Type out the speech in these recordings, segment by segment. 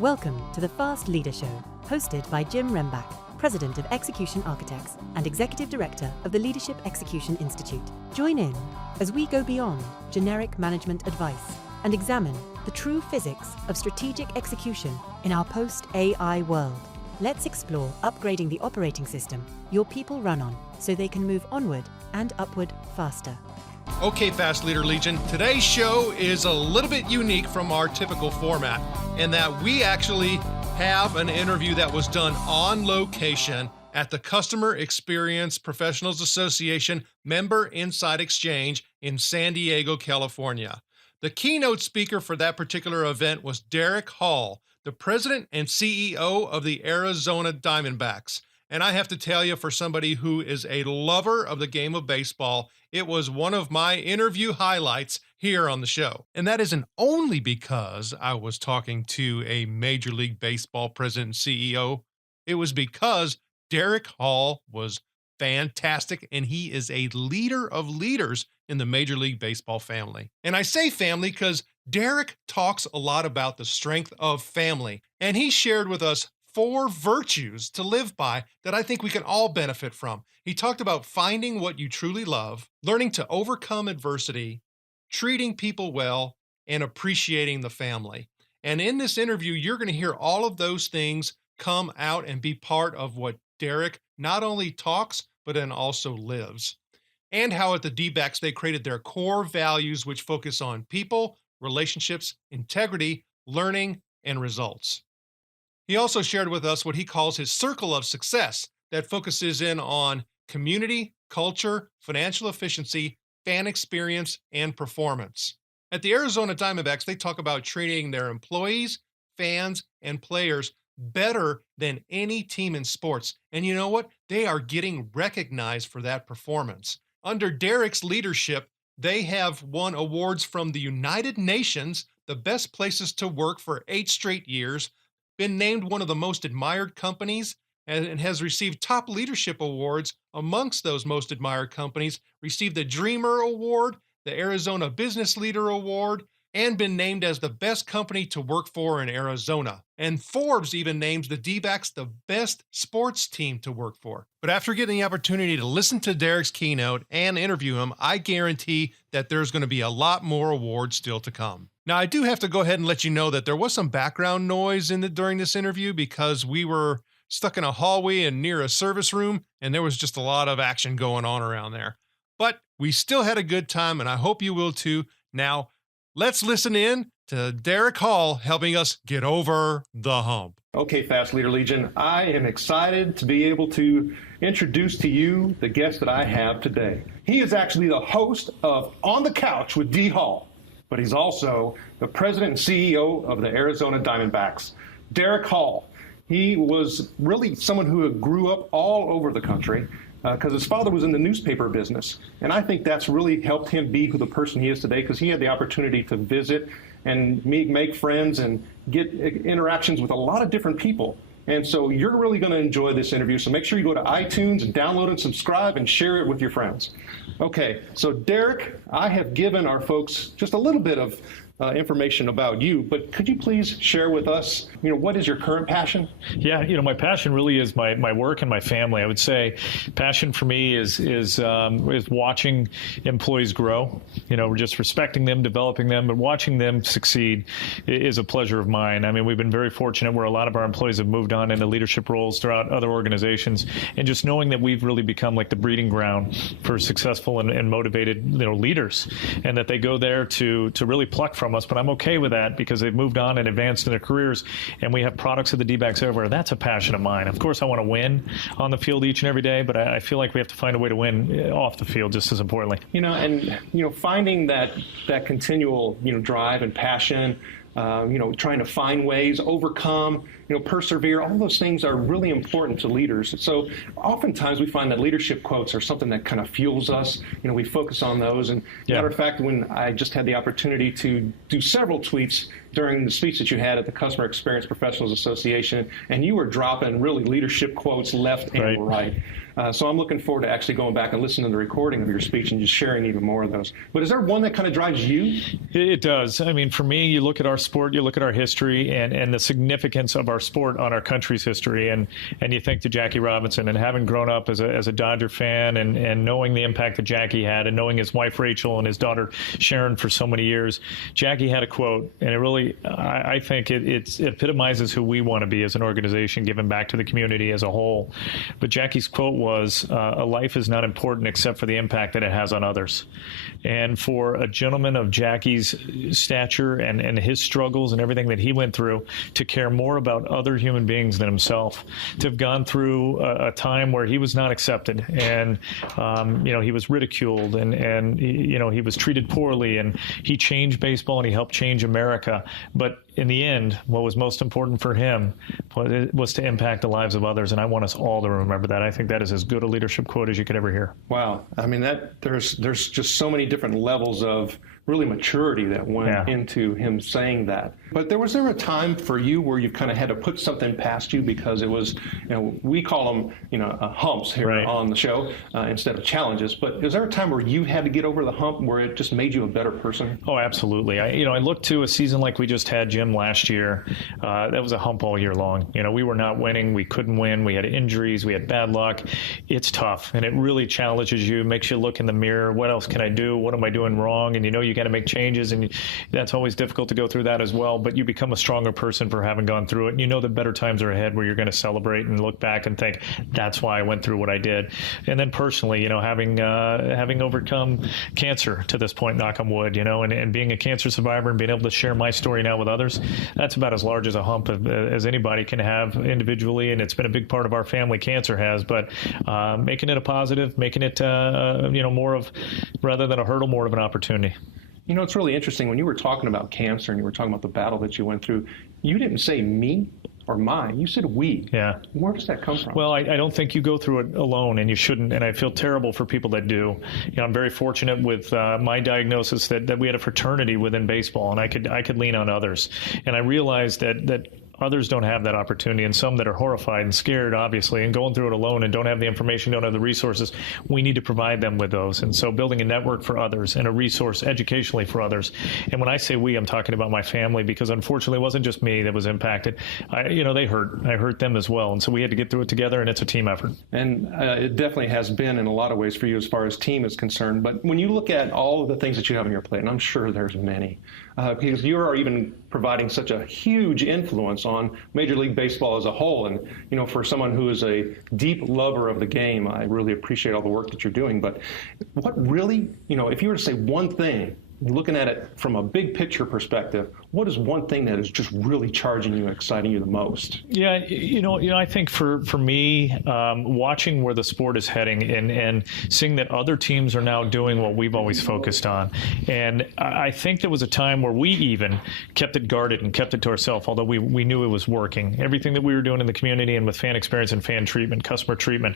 Welcome to the Fast Leader Show, hosted by Jim Rembach, President of Execution Architects and Executive Director of the Leadership Execution Institute. Join in as we go beyond generic management advice and examine the true physics of strategic execution in our post-AI world. Let's explore upgrading the operating system your people run on so they can move onward and upward faster. Okay, Fast Leader Legion, today's show is a little bit unique from our typical format in that we actually have an interview that was done on location at the Customer Experience Professionals Association Member Inside Exchange in San Diego, California. The keynote speaker for that particular event was Derrick Hall, the president and CEO of the Arizona Diamondbacks. And I have to tell you, for somebody who is a lover of the game of baseball, it was one of my interview highlights here on the show. And that isn't only because I was talking to a Major League Baseball president and CEO. It was because Derrick Hall was fantastic, and he is a leader of leaders in the Major League Baseball family. And I say family because Derrick talks a lot about the strength of family, and he shared with us 4 virtues to live by that I think we can all benefit from. He talked about finding what you truly love, learning to overcome adversity, treating people well, and appreciating the family. And in this interview, you're going to hear all of those things come out and be part of what Derrick not only talks, but then also lives. And how at the D-backs they created their core values, which focus on people, relationships, integrity, learning, and results. He also shared with us what he calls his circle of success that focuses in on community, culture, financial efficiency, fan experience, and performance. At the Arizona Diamondbacks, they talk about treating their employees, fans, and players better than any team in sports. And you know what? They are getting recognized for that performance. Under Derrick's leadership, they have won awards from the United Nations, the best places to work for 8 straight years, been named one of the most admired companies, and has received top leadership awards amongst those most admired companies, received the Dreamer Award, the Arizona Business Leader Award, and been named as the best company to work for in Arizona. And Forbes even names the D-backs the best sports team to work for. But after getting the opportunity to listen to Derrick's keynote and interview him, I guarantee that there's going to be a lot more awards still to come. Now, I do have to go ahead and let you know that there was some background noise during this interview because we were stuck in a hallway and near a service room, and there was just a lot of action going on around there. But we still had a good time, and I hope you will too. Now, let's listen in to Derrick Hall helping us get over the hump. Okay, Fast Leader Legion, I am excited to be able to introduce to you the guest that I have today. He is actually the host of On the Couch with D. Hall, but he's also the president and CEO of the Arizona Diamondbacks. Derrick Hall. He was really someone who grew up all over the country because his father was in the newspaper business. And I think that's really helped him be who the person he is today, because he had the opportunity to visit and make friends and get interactions with a lot of different people. And so you're really going to enjoy this interview. So make sure you go to iTunes and download and subscribe and share it with your friends. Okay, so Derrick, I have given our folks just a little bit of information about you, but could you please share with us, what is your current passion? Yeah, my passion really is my work and my family. I would say passion for me is watching employees grow. We're just respecting them, developing them, but watching them succeed is a pleasure of mine. I mean, we've been very fortunate where a lot of our employees have moved on into leadership roles throughout other organizations, and just knowing that we've really become like the breeding ground for successful and motivated leaders, and that they go there to really pluck from us. But I'm okay with that because they've moved on and advanced in their careers, and we have products of the D-backs everywhere. That's a passion of mine. Of course, I want to win on the field each and every day, but I feel like we have to find a way to win off the field just as importantly. Finding that continual, drive and passion, trying to find ways, overcome, persevere, all those things are really important to leaders. So oftentimes we find that leadership quotes are something that kind of fuels us. We focus on those. And matter of fact, when I just had the opportunity to do several tweets during the speech that you had at the Customer Experience Professionals Association, and you were dropping really leadership quotes left and right. So I'm looking forward to actually going back and listening to the recording of your speech and just sharing even more of those. But is there one that kind of drives you? It does. I mean, for me, you look at our sport, you look at our history and the significance of our sport on our country's history, and you think to Jackie Robinson, and having grown up as a Dodger fan and knowing the impact that Jackie had, and knowing his wife Rachel and his daughter Sharon for so many years. Jackie had a quote, and it really, I think it epitomizes who we want to be as an organization, giving back to the community as a whole. But Jackie's quote was, a life is not important except for the impact that it has on others. And for a gentleman of Jackie's stature and his struggles and everything that he went through, to care more about other human beings than himself, to have gone through a time where he was not accepted, and he was ridiculed, and he was treated poorly, and he changed baseball and he helped change America. But in the end, what was most important for him was to impact the lives of others, and I want us all to remember that. I think that is as good a leadership quote as you could ever hear. Wow. I mean, there's just so many different levels of really maturity that went into him saying that. But was there a time for you where you kind of had to put something past you because it was, we call them, humps here on the show instead of challenges. But is there a time where you had to get over the hump where it just made you a better person? Oh, absolutely. I look to a season like we just had, Jim, last year. That was a hump all year long. We were not winning. We couldn't win. We had injuries. We had bad luck. It's tough, and it really challenges you, makes you look in the mirror. What else can I do? What am I doing wrong? And you got to make changes, and that's always difficult to go through that as well. But you become a stronger person for having gone through it. And that better times are ahead where you're going to celebrate and look back and think, that's why I went through what I did. And then personally, having overcome cancer to this point, knock on wood, and being a cancer survivor and being able to share my story now with others, that's about as large as a hump as anybody can have individually. And it's been a big part of our family, cancer has. But making it a positive, making it more of, rather than a hurdle, more of an opportunity. It's really interesting. When you were talking about cancer and you were talking about the battle that you went through, you didn't say me or mine. You said we. Yeah. Where does that come from? Well, I don't think you go through it alone, and you shouldn't. And I feel terrible for people that do. I'm very fortunate with my diagnosis that we had a fraternity within baseball, and I could lean on others. And I realized that others don't have that opportunity, and some that are horrified and scared, obviously, and going through it alone and don't have the information, don't have the resources. We need to provide them with those. And so building a network for others and a resource educationally for others. And when I say we, I'm talking about my family, because unfortunately it wasn't just me that was impacted. They hurt. I hurt them as well. And so we had to get through it together, and it's a team effort. And it definitely has been in a lot of ways for you as far as team is concerned. But when you look at all of the things that you have on your plate, and I'm sure there's many, because you are even providing such a huge influence on Major League Baseball as a whole. And, for someone who is a deep lover of the game, I really appreciate all the work that you're doing. But what really, if you were to say one thing, looking at it from a big picture perspective, what is one thing that is just really charging you and exciting you the most? Yeah, I think for me, watching where the sport is heading and seeing that other teams are now doing what we've always focused on. And I think there was a time where we even kept it guarded and kept it to ourselves, although we knew it was working. Everything that we were doing in the community and with fan experience and fan treatment, customer treatment.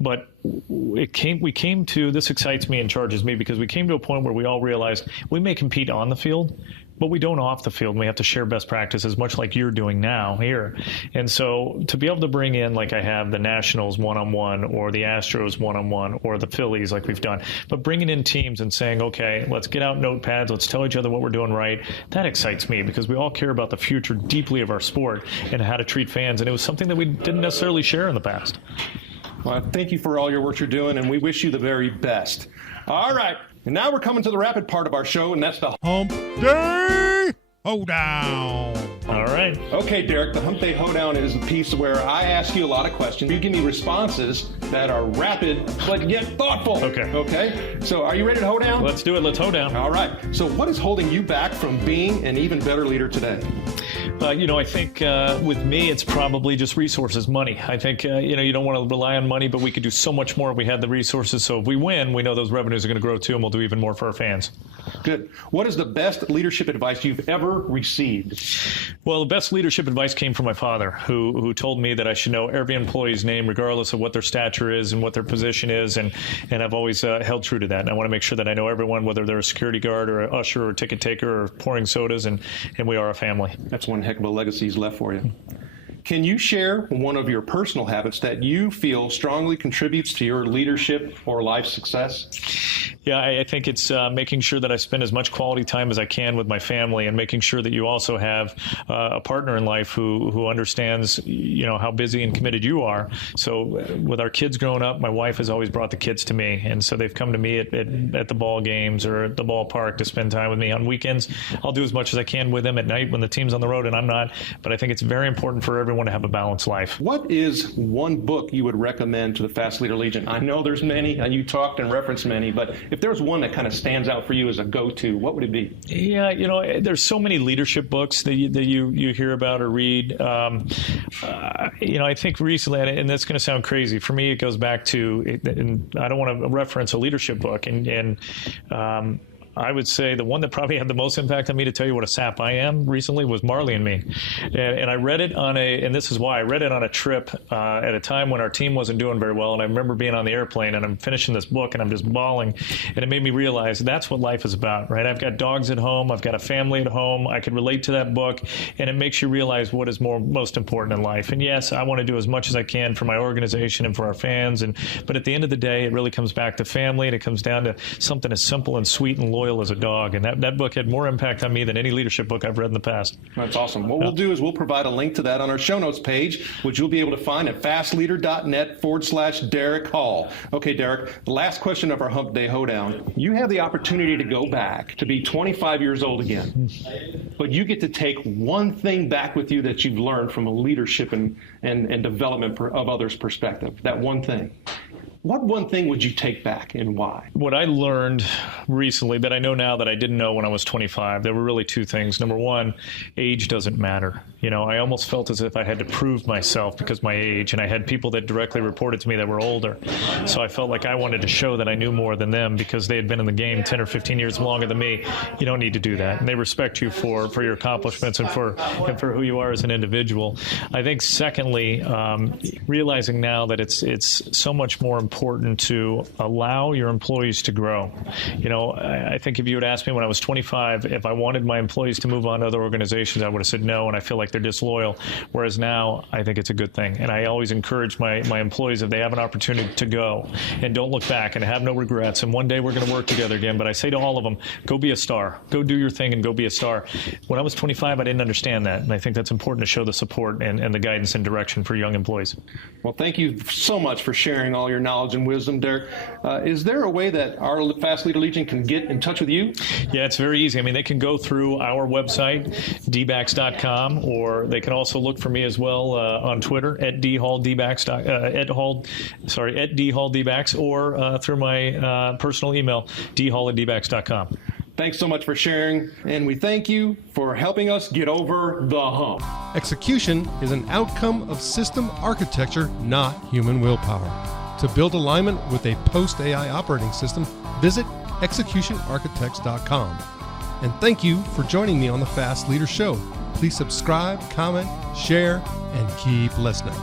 But we came to, this excites me and charges me, because we came to a point where we all realized we may compete on the field, but we don't off the field, and we have to share best practices, much like you're doing now here. And so to be able to bring in, like I have, the Nationals one-on-one, or the Astros one-on-one, or the Phillies like we've done, but bringing in teams and saying, okay, let's get out notepads, let's tell each other what we're doing right, that excites me, because we all care about the future deeply of our sport and how to treat fans, and it was something that we didn't necessarily share in the past. Well, thank you for all your work you're doing, and we wish you the very best. All right. And now we're coming to the rapid part of our show, and that's the Hump Day Hoedown. All right. Okay, Derrick, the Hump Day Hoedown is a piece where I ask you a lot of questions. You give me responses that are rapid, but yet thoughtful. Okay? So are you ready to hoe down? Let's do it. Let's hoe down. All right. So what is holding you back from being an even better leader today? I think with me, it's probably just resources, money. I think, you don't want to rely on money, but we could do so much more if we had the resources. So if we win, we know those revenues are going to grow too, and we'll do even more for our fans. Good. What is the best leadership advice you've ever received? Well, the best leadership advice came from my father, who told me that I should know every employee's name, regardless of what their stature is and what their position is. And I've always held true to that. And I want to make sure that I know everyone, whether they're a security guard or an usher or a ticket taker or pouring sodas, and we are a family. That's one heck of a legacy he's left for you. Can you share one of your personal habits that you feel strongly contributes to your leadership or life success? Yeah, I think it's making sure that I spend as much quality time as I can with my family, and making sure that you also have a partner in life who understands, how busy and committed you are. So with our kids growing up, my wife has always brought the kids to me, and so they've come to me at the ball games or at the ballpark to spend time with me. On weekends, I'll do as much as I can with them at night when the team's on the road and I'm not. But I think it's very important for everyone to have a balanced life. What is one book you would recommend to the Fast Leader Legion? I know there's many, and you talked and referenced many, but if there's one that kind of stands out for you as a go-to, what would it be? Yeah, there's so many leadership books that you hear about or read. I think recently, and that's going to sound crazy, for me it goes back to, and I don't want to reference a leadership book, and I would say the one that probably had the most impact on me, to tell you what a sap I am, recently was Marley and Me. And I read it and this is why, I read it on a trip at a time when our team wasn't doing very well. And I remember being on the airplane and I'm finishing this book and I'm just bawling. And it made me realize that's what life is about, right? I've got dogs at home. I've got a family at home. I could relate to that book. And it makes you realize what is most important in life. And yes, I want to do as much as I can for my organization and for our fans. But at the end of the day, it really comes back to family, and it comes down to something as simple and sweet and loyal as a dog. And that book had more impact on me than any leadership book I've read in the past. That's awesome. What we'll do is we'll provide a link to that on our show notes page, which you'll be able to find at fastleader.net/Derrick Hall. Okay, Derrick, the last question of our Hump Day Hoedown. You have the opportunity to go back to be 25 years old again, but you get to take one thing back with you that you've learned from a leadership and development of others' perspective. That one thing. What one thing would you take back, and why? What I learned recently that I know now that I didn't know when I was 25, there were really two things. Number one, age doesn't matter. I almost felt as if I had to prove myself because of my age, and I had people that directly reported to me that were older. So I felt like I wanted to show that I knew more than them because they had been in the game 10 or 15 years longer than me. You don't need to do that. And they respect you for your accomplishments and for who you are as an individual. I think secondly, realizing now that it's so much more important to allow your employees to grow. I think if you had asked me when I was 25 if I wanted my employees to move on to other organizations, I would have said no, and I feel like they're disloyal. Whereas now, I think it's a good thing. And I always encourage my employees, if they have an opportunity, to go and don't look back and have no regrets. And one day we're going to work together again. But I say to all of them, go be a star. Go do your thing and go be a star. When I was 25, I didn't understand that. And I think that's important to show the support and the guidance and direction for young employees. Well, thank you so much for sharing all your knowledge and wisdom, Derrick. Is there a way that our Fast Leader Legion can get in touch with you? Yeah, it's very easy. I mean, they can go through our website, dbacks.com, or they can also look for me as well on Twitter at dhaldbacks, at dhaldbacks, or through my personal email, dhall@dbacks.com. Thanks so much for sharing, and we thank you for helping us get over the hump. Execution is an outcome of system architecture, not human willpower. To build alignment with a post-AI operating system, visit executionarchitects.com. And thank you for joining me on the Fast Leader Show. Please subscribe, comment, share, and keep listening.